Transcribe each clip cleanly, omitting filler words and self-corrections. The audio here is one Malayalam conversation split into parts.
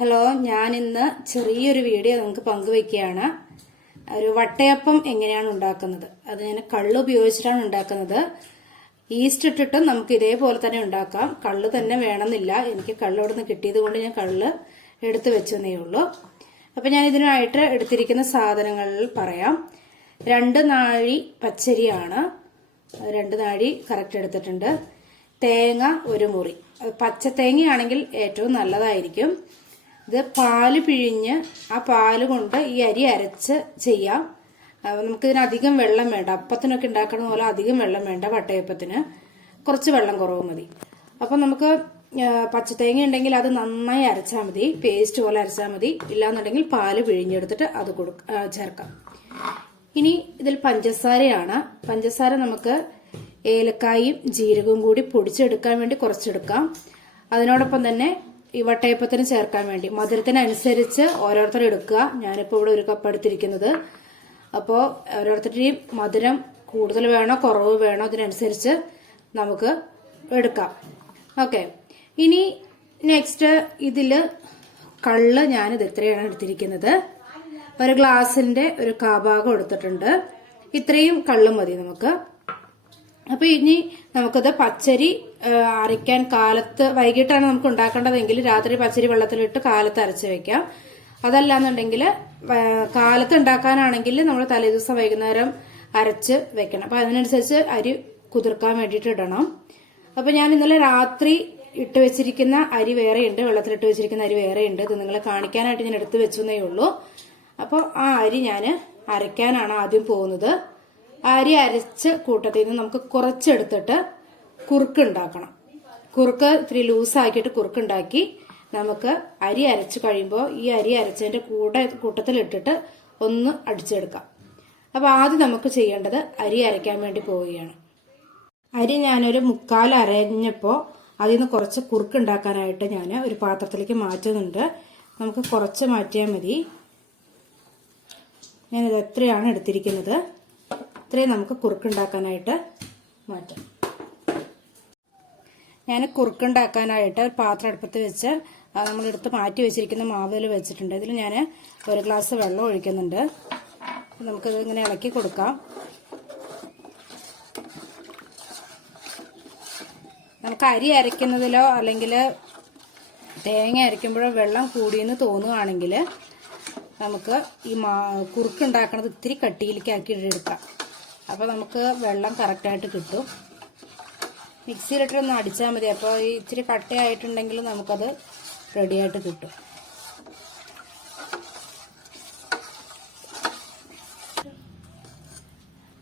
ഹലോ, ഞാനിന്ന് ചെറിയൊരു വീഡിയോ നിങ്ങൾക്ക് പങ്കുവയ്ക്കുകയാണ്. ഒരു വട്ടയപ്പം എങ്ങനെയാണ് ഉണ്ടാക്കുന്നത്. അത് ഞാൻ കള്ള് ഉപയോഗിച്ചിട്ടാണ് ഉണ്ടാക്കുന്നത്. ഈസ്റ്റ് ഇട്ടിട്ടും നമുക്ക് ഇതേപോലെ തന്നെ ഉണ്ടാക്കാം. കള്ള് തന്നെ വേണമെന്നില്ല. എനിക്ക് കള്ള് ഇവിടെ നിന്ന് കിട്ടിയത് കൊണ്ട് ഞാൻ കള്ള് എടുത്തു വെച്ചെന്നേ ഉള്ളൂ. അപ്പം ഞാൻ ഇതിനായിട്ട് എടുത്തിരിക്കുന്ന സാധനങ്ങളിൽ പറയാം. 2 നാഴി പച്ചരിയാണ്. 2 നാഴി കറക്റ്റ് എടുത്തിട്ടുണ്ട്. തേങ്ങ 1 മുറി. പച്ച തേങ്ങയാണെങ്കിൽ ഏറ്റവും നല്ലതായിരിക്കും. ഇത് പാല് പിഴിഞ്ഞ് ആ പാല് കൊണ്ട് ഈ അരി അരച്ച് ചെയ്യാം. നമുക്കിതിനധികം വെള്ളം വേണ്ട. അപ്പത്തിനൊക്കെ ഉണ്ടാക്കണ പോലെ അധികം വെള്ളം വേണ്ട. വട്ടയപ്പത്തിന് കുറച്ച് വെള്ളം കുറവ് മതി. അപ്പം നമുക്ക് പച്ചത്തേങ്ങ ഉണ്ടെങ്കിൽ അത് നന്നായി അരച്ചാൽ മതി. പേസ്റ്റ് പോലെ അരച്ചാൽ മതി. ഇല്ലാന്നുണ്ടെങ്കിൽ പാല് പിഴിഞ്ഞെടുത്തിട്ട് അത് ചേർക്കാം. ഇനി ഇതിൽ പഞ്ചസാരയാണ്. പഞ്ചസാര നമുക്ക് ഏലക്കായും ജീരകവും കൂടി പൊടിച്ചെടുക്കാൻ വേണ്ടി കുറച്ചെടുക്കാം. അതിനോടൊപ്പം തന്നെ ഈ വട്ടയപ്പത്തിന് ചേർക്കാൻ വേണ്ടി മധുരത്തിനനുസരിച്ച് ഓരോരുത്തർ എടുക്കുക. ഞാനിപ്പോൾ ഇവിടെ 1 കപ്പ് എടുത്തിരിക്കുന്നത്. അപ്പോൾ ഓരോരുത്തരുടെയും മധുരം കൂടുതൽ വേണോ കുറവ് വേണോ അതിനനുസരിച്ച് നമുക്ക് എടുക്കാം. ഓക്കെ, ഇനി നെക്സ്റ്റ് ഇതിൽ കള്ള് ഞാനിത് എത്രയാണ് എടുത്തിരിക്കുന്നത്. 1 ഗ്ലാസിന്റെ 1/4 ഭാഗം എടുത്തിട്ടുണ്ട്. ഇത്രയും കള്ള് മതി നമുക്ക്. അപ്പൊ ഇനി നമുക്കത് പച്ചരി അരയ്ക്കാൻ കാലത്ത് വൈകിട്ടാണ് നമുക്ക് ഉണ്ടാക്കേണ്ടതെങ്കിൽ രാത്രി പച്ചരി വെള്ളത്തിലിട്ട് കാലത്ത് അരച്ച് വെക്കാം. അതല്ലാന്നുണ്ടെങ്കിൽ കാലത്ത് ഉണ്ടാക്കാനാണെങ്കിൽ നമ്മൾ തലേദിവസം വൈകുന്നേരം അരച്ച് വെക്കണം. അപ്പൊ അതിനനുസരിച്ച് അരി കുതിർക്കാൻ വേണ്ടിയിട്ട് ഇടണം. അപ്പൊ ഞാൻ ഇന്നലെ രാത്രി ഇട്ട് വെച്ചിരിക്കുന്ന അരി വേറെയുണ്ട്, വെള്ളത്തിലിട്ട് വെച്ചിരിക്കുന്ന അരി വേറെയുണ്ട്. ഇത് നിങ്ങളെ കാണിക്കാനായിട്ട് ഞാൻ എടുത്തു വെച്ചെന്നേ ഉള്ളൂ. അപ്പോൾ ആ അരി ഞാൻ അരയ്ക്കാനാണ് ആദ്യം പോകുന്നത്. അരി അരച്ച് കൂട്ടത്തിൽ നിന്ന് നമുക്ക് കുറച്ചെടുത്തിട്ട് കുറുക്ക് ഉണ്ടാക്കണം. കുറുക്ക് ഇത്തിരി ലൂസാക്കിയിട്ട് കുറുക്കുണ്ടാക്കി നമുക്ക് അരി അരച്ച് കഴിയുമ്പോൾ ഈ അരി അരച്ചതിന്റെ കൂട്ടത്തിലിട്ടിട്ട് ഒന്ന് അടിച്ചെടുക്കാം. അപ്പൊ ആദ്യം നമുക്ക് ചെയ്യേണ്ടത് അരി അരയ്ക്കാൻ വേണ്ടി പോവുകയാണ്. അരി ഞാനൊരു 1/4 അരഞ്ഞപ്പോൾ അതിൽ നിന്ന് കുറച്ച് കുറുക്കുണ്ടാക്കാനായിട്ട് ഞാൻ ഒരു പാത്രത്തിലേക്ക് മാറ്റുന്നുണ്ട്. നമുക്ക് കുറച്ച് മാറ്റിയാൽ മതി. ഞാനിത് എത്രയാണ് എടുത്തിരിക്കുന്നത് ഇത്രയും നമുക്ക് കുറുക്കുണ്ടാക്കാനായിട്ട് മാറ്റാം. ഞാൻ കുറുക്കുണ്ടാക്കാനായിട്ട് ഒരു പാത്രം അടുപ്പത്ത് വെച്ച് നമ്മളെടുത്ത് മാറ്റി വെച്ചിരിക്കുന്ന മാവിൽ വെച്ചിട്ടുണ്ട്. ഇതിൽ ഞാൻ 1 ഗ്ലാസ് വെള്ളം ഒഴിക്കുന്നുണ്ട്. നമുക്കത് ഇങ്ങനെ ഇളക്കി കൊടുക്കാം. നമുക്ക് അരി അരയ്ക്കുന്നതിലോ അല്ലെങ്കിൽ തേങ്ങ അരയ്ക്കുമ്പോഴോ വെള്ളം കൂടിയെന്ന് തോന്നുകയാണെങ്കിൽ നമുക്ക് ഈ കുറുക്കുണ്ടാക്കണത് ഇത്തിരി കട്ടിയിലേക്ക് ആക്കി എടുക്കാം. അപ്പോൾ നമുക്ക് വെള്ളം കറക്റ്റായിട്ട് കിട്ടും. മിക്സിയിലിട്ടൊന്ന് അടിച്ചാൽ മതി. അപ്പോൾ ഈ ഇച്ചിരി കട്ടയായിട്ടുണ്ടെങ്കിൽ നമുക്കത് റെഡിയായിട്ട് കിട്ടും.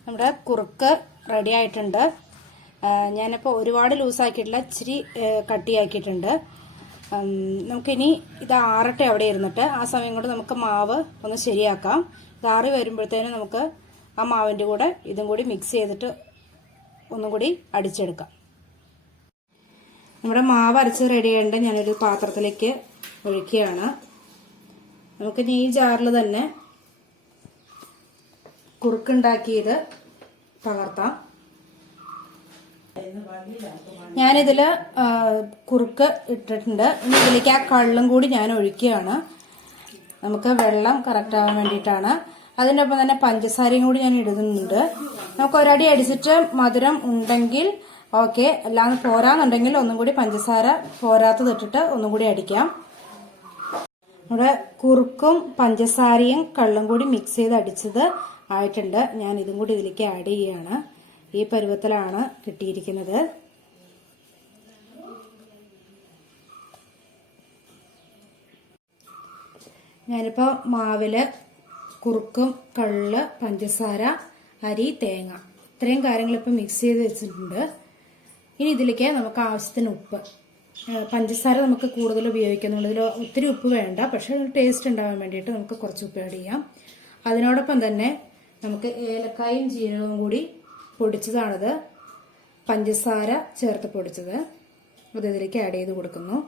നമ്മുടെ കുറുക്ക് റെഡി ആയിട്ടുണ്ട്. ഞാനിപ്പോൾ ഒരുപാട് ലൂസാക്കിയിട്ടില്ല, ഇച്ചിരി കട്ടിയാക്കിയിട്ടുണ്ട്. നമുക്കിനി ഇത് ആറട്ടെ അവിടെ ഇരുന്നിട്ട് ആ സമയം കൊണ്ട് നമുക്ക് മാവ് ഒന്ന് ശരിയാക്കാം. ഇത് ആറി വരുമ്പോഴത്തേനും നമുക്ക് ആ മാവിൻ്റെ കൂടെ ഇതും കൂടി മിക്സ് ചെയ്തിട്ട് ഒന്നും കൂടി അടിച്ചെടുക്കാം. നമ്മുടെ മാവ് അരച്ച് റെഡി ആയിട്ട് ഞാനൊരു പാത്രത്തിലേക്ക് ഒഴിക്കുകയാണ്. നമുക്ക് ഈ ജാറിൽ തന്നെ കുറുക്കുണ്ടാക്കിയത് പകർത്താം. ഞാനിതില് കുറുക്ക് ഇട്ടിട്ടുണ്ട്. ഇനി ഇതിലേക്ക് ആ കള്ളും കൂടി ഞാൻ ഒഴിക്കുകയാണ്. നമുക്ക് വെള്ളം കറക്റ്റ് ആവാൻ വേണ്ടിയിട്ടാണ്. അതിൻ്റെ ഒപ്പം തന്നെ പഞ്ചസാരയും കൂടി ഞാൻ ഇടുന്നുണ്ട്. നമുക്ക് ഒരടി അടിച്ചിട്ട് മധുരം ഉണ്ടെങ്കിൽ ഓക്കെ, അല്ലാതെ പോരാന്നുണ്ടെങ്കിൽ ഒന്നും കൂടി പഞ്ചസാര പോരാത്തതിട്ടിട്ട് ഒന്നും കൂടി അടിക്കാം. നമ്മുടെ കുറുക്കും പഞ്ചസാരയും കള്ളും കൂടി മിക്സ് ചെയ്ത് അടിച്ചത് ആയിട്ടുണ്ട്. ഞാൻ ഇതും കൂടി ഇതിലേക്ക് ആഡ് ചെയ്യുകയാണ്. ഈ പരുവത്തിലാണ് കിട്ടിയിരിക്കുന്നത്. ഞാനിപ്പോൾ മാവില് കുറുക്കും കള്ള് പഞ്ചസാര അരി തേങ്ങ ഇത്രയും കാര്യങ്ങൾ ഇപ്പം മിക്സ് ചെയ്ത് വെച്ചിട്ടുണ്ട്. ഇനി ഇതിലേക്ക് നമുക്ക് ആവശ്യത്തിന് ഉപ്പ്. പഞ്ചസാര നമുക്ക് കൂടുതൽ ഉപയോഗിക്കുന്നുണ്ട്. ഇതിൽ ഒത്തിരി ഉപ്പ് വേണ്ട, പക്ഷെ ടേസ്റ്റ് ഉണ്ടാവാൻ വേണ്ടിയിട്ട് നമുക്ക് കുറച്ച് ഉപ്പ് ആഡ് ചെയ്യാം. അതിനോടൊപ്പം തന്നെ നമുക്ക് ഏലക്കായും ജീരകവും കൂടി പൊടിച്ചതാണത്, പഞ്ചസാര ചേർത്ത് പൊടിച്ചത്. അത് ഇതിലേക്ക് ആഡ് ചെയ്ത് കൊടുക്കുന്നു.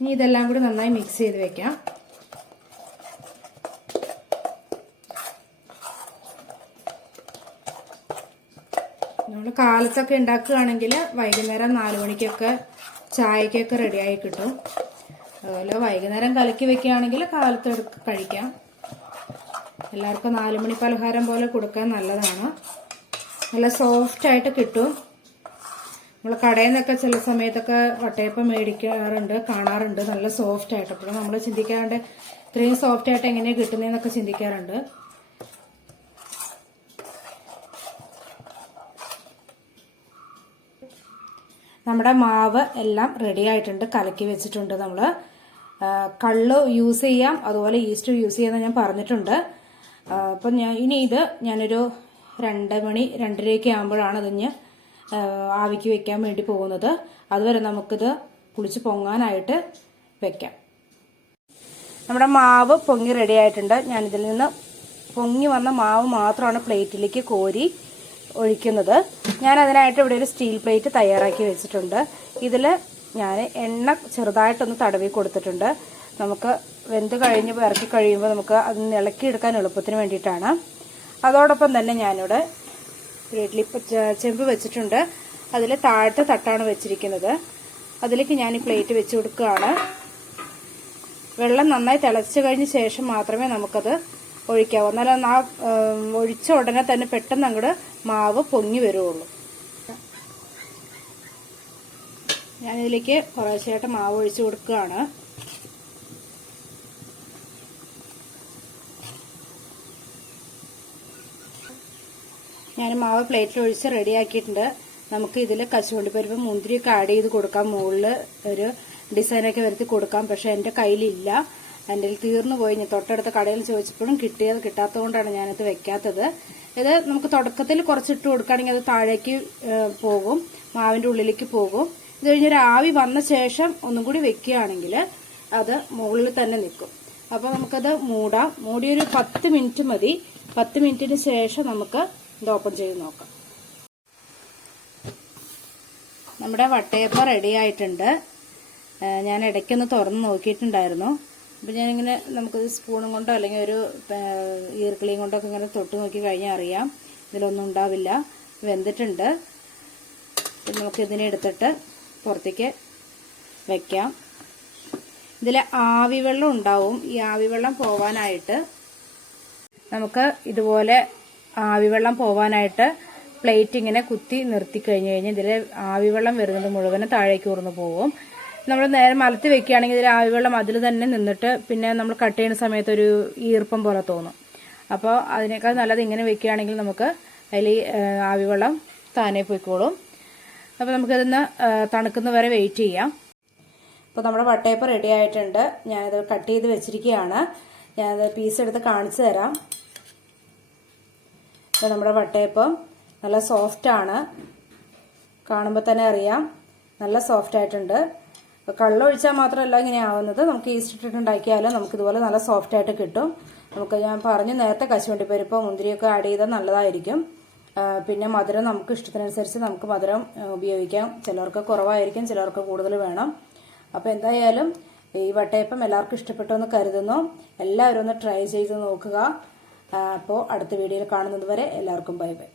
ഇനി ഇതെല്ലാം കൂടി നന്നായി മിക്സ് ചെയ്ത് വെക്കാം. നമ്മൾ കാലത്തൊക്കെ ഉണ്ടാക്കുകയാണെങ്കിൽ വൈകുന്നേരം 4 മണിക്കൊക്കെ ചായക്കൊക്കെ റെഡിയായി കിട്ടും. അതുപോലെ വൈകുന്നേരം കലക്കി വെക്കുകയാണെങ്കിൽ കാലത്ത് കഴിക്കാം. എല്ലാവർക്കും 4 മണി പലഹാരം പോലെ കൊടുക്കാൻ നല്ലതാണ്. നല്ല സോഫ്റ്റായിട്ട് കിട്ടും. നമ്മൾ കടയിൽ നിന്നൊക്കെ ചില സമയത്തൊക്കെ വട്ടയപ്പം മേടിക്കാറുണ്ട്, കാണാറുണ്ട് നല്ല സോഫ്റ്റായിട്ട്. അപ്പോൾ നമ്മൾ ചിന്തിക്കാറുണ്ട് ഇത്രയും സോഫ്റ്റായിട്ട് എങ്ങനെയാണ് കിട്ടുന്നതെന്നൊക്കെ ചിന്തിക്കാറുണ്ട്. നമ്മുടെ മാവ് എല്ലാം റെഡി ആയിട്ടുണ്ട്, കലക്കി വെച്ചിട്ടുണ്ട്. നമ്മൾ കള്ള് യൂസ് ചെയ്യാം, അതുപോലെ ഈസ്റ്റ് യൂസ് ചെയ്യാമെന്ന് ഞാൻ പറഞ്ഞിട്ടുണ്ട്. അപ്പം ഞാനൊരു 2 മണി 2:30 ആകുമ്പോഴാണ് ഇതിന് ആവിക്ക് വെക്കാൻ വേണ്ടി പോകുന്നത്. അതുവരെ നമുക്കിത് കുളിച്ച് പൊങ്ങാനായിട്ട് വെക്കാം. നമ്മുടെ മാവ് പൊങ്ങി റെഡി ആയിട്ടുണ്ട്. ഞാനിതിൽ നിന്ന് പൊങ്ങി വന്ന മാവ് മാത്രമാണ് പ്ലേറ്റിലേക്ക് കോരി ഒഴിക്കുന്നത്. ഞാൻ അതിനായിട്ട് ഇവിടെ ഒരു സ്റ്റീൽ പ്ലേറ്റ് തയ്യാറാക്കി വെച്ചിട്ടുണ്ട്. ഇതിൽ ഞാൻ എണ്ണ ചെറുതായിട്ടൊന്ന് തടവി കൊടുത്തിട്ടുണ്ട്. നമുക്ക് വെന്ത് കഴിഞ്ഞ് ഇറക്കി കഴിയുമ്പോൾ നമുക്ക് അത് ഇളക്കിയെടുക്കാൻ എളുപ്പത്തിന് വേണ്ടിയിട്ടാണ്. അതോടൊപ്പം തന്നെ ഞാനിവിടെ ഒരു ഇഡ്ഡലി ചെമ്പ് വെച്ചിട്ടുണ്ട്. അതിൽ താഴത്തെ തട്ടാണ് വെച്ചിരിക്കുന്നത്. അതിലേക്ക് ഞാൻ ഈ പ്ലേറ്റ് വെച്ച് കൊടുക്കുകയാണ്. വെള്ളം നന്നായി തിളച്ച് കഴിഞ്ഞ ശേഷം മാത്രമേ നമുക്കത് ഒഴിക്കാവൂ. എന്നാലും ആ ഒഴിച്ച ഉടനെ തന്നെ പെട്ടെന്ന് അങ്ങോട്ട് മാവ് പൊങ്ങി വരുള്ളൂ. ഞാനിതിലേക്ക് കുറേശ്ശെയായിട്ട് മാവ് ഒഴിച്ചു കൊടുക്കുകയാണ്. ഞാൻ മാവ് പ്ലേറ്റിൽ ഒഴിച്ച് റെഡിയാക്കിയിട്ടുണ്ട്. നമുക്ക് ഇതിൽ കശുവണ്ടിപ്പരിപ്പ് മുന്തിരിയൊക്കെ ആഡ് ചെയ്ത് കൊടുക്കാം, മുകളിൽ ഒരു ഡിസൈനൊക്കെ വരുത്തി കൊടുക്കാം. പക്ഷെ എൻ്റെ കയ്യിലില്ല, എൻ്റെ തീർന്നു പോയി. ഞാൻ തൊട്ടടുത്ത കടയിൽ ചോദിച്ചപ്പോഴും കിട്ടാത്തതുകൊണ്ടാണ് ഞാനത് വെക്കാത്തത്. ഇത് നമുക്ക് തുടക്കത്തിൽ കുറച്ചിട്ട് കൊടുക്കുകയാണെങ്കിൽ അത് താഴേക്ക് പോകും, മാവിൻ്റെ ഉള്ളിലേക്ക് പോകും. ഇത് കഴിഞ്ഞൊരു ആവി വന്ന ശേഷം ഒന്നും കൂടി വെക്കുകയാണെങ്കിൽ അത് മുകളിൽ തന്നെ നിൽക്കും. അപ്പോൾ നമുക്കത് മൂടാം. മൂടിയൊരു 10 മിനിറ്റ് മതി. 10 മിനിറ്റിന് ശേഷം നമുക്ക് ഇത് ഓപ്പൺ ചെയ്ത് നോക്കാം. നമ്മുടെ വട്ടയപ്പം റെഡി ആയിട്ടുണ്ട്. ഞാൻ ഇടയ്ക്കൊന്ന് തുറന്ന് നോക്കിയിട്ടുണ്ടായിരുന്നു. അപ്പം ഞാനിങ്ങനെ നമുക്കത് സ്പൂണും കൊണ്ടോ അല്ലെങ്കിൽ ഒരു ഈർക്കിളിയും കൊണ്ടോ ഒക്കെ ഇങ്ങനെ തൊട്ട് നോക്കി കഴിഞ്ഞാൽ അറിയാം ഇതിലൊന്നും ഉണ്ടാവില്ല, വെന്തിട്ടുണ്ട്. പിന്നെ നമുക്ക് ഇതിനെ എടുത്തിട്ട് പുറത്തേക്ക് വയ്ക്കാം. ഇതിൽ ആവിവെള്ളം ഉണ്ടാവും. ഈ ആവിവെള്ളം പോവാനായിട്ട് നമുക്ക് ഇതുപോലെ ആവിവെള്ളം പോവാനായിട്ട് പ്ലേറ്റ് ഇങ്ങനെ കുത്തി നിർത്തി കഴിഞ്ഞ് കഴിഞ്ഞാൽ ഇതിൽ ആവിവെള്ളം വരുന്നത് മുഴുവനും താഴേക്ക് ഊർന്നു പോകും. നമ്മൾ നേരെ മലത്തി വെക്കുകയാണെങ്കിൽ ഇതിൽ ആവിവെള്ളം അതിൽ തന്നെ നിന്നിട്ട് പിന്നെ നമ്മൾ കട്ട് ചെയ്യുന്ന സമയത്ത് ഒരു ഈർപ്പം പോലെ തോന്നും. അപ്പോൾ അതിനേക്കാൾ നല്ലത് ഇങ്ങനെ വെക്കുകയാണെങ്കിൽ നമുക്ക് അതിൽ ആവിവെള്ളം താനെ പോയിക്കോളും. അപ്പോൾ നമുക്കതിന്ന് തണുക്കുന്ന വരെ വെയിറ്റ് ചെയ്യാം. അപ്പോൾ നമ്മുടെ വട്ടയപ്പം റെഡി ആയിട്ടുണ്ട്. ഞാനത് കട്ട് ചെയ്ത് വെച്ചിരിക്കുകയാണ്. ഞാനത് പീസ് എടുത്ത് കാണിച്ചു തരാം. അപ്പോൾ നമ്മുടെ വട്ടയപ്പം നല്ല സോഫ്റ്റാണ്, കാണുമ്പോൾ തന്നെ അറിയാം നല്ല സോഫ്റ്റ് ആയിട്ടുണ്ട്. കള്ളം ഒഴിച്ചാൽ മാത്രമല്ല ഇങ്ങനെ ആവുന്നത്, നമുക്ക് ഈസ്റ്റ് ഇട്ടിട്ടുണ്ടാക്കിയാലും നമുക്കിതുപോലെ നല്ല സോഫ്റ്റായിട്ട് കിട്ടും. നമുക്ക് ഞാൻ പറഞ്ഞു നേരത്തെ കശുവണ്ടിപ്പരിപ്പോ മുന്തിരിയൊക്കെ ആഡ് ചെയ്താൽ നല്ലതായിരിക്കും. പിന്നെ മധുരം നമുക്ക് ഇഷ്ടത്തിനനുസരിച്ച് നമുക്ക് മധുരം ഉപയോഗിക്കാം. ചിലർക്ക് കുറവായിരിക്കും, ചിലർക്ക് കൂടുതൽ വേണം. അപ്പോൾ എന്തായാലും ഈ വട്ടയപ്പം എല്ലാവർക്കും ഇഷ്ടപ്പെട്ടു എന്ന് കരുതുന്നു. എല്ലാവരും ഒന്ന് ട്രൈ ചെയ്ത് നോക്കുക. അപ്പോൾ അടുത്ത വീഡിയോയിൽ കാണുന്നത് വരെ എല്ലാവർക്കും ബൈ ബൈ.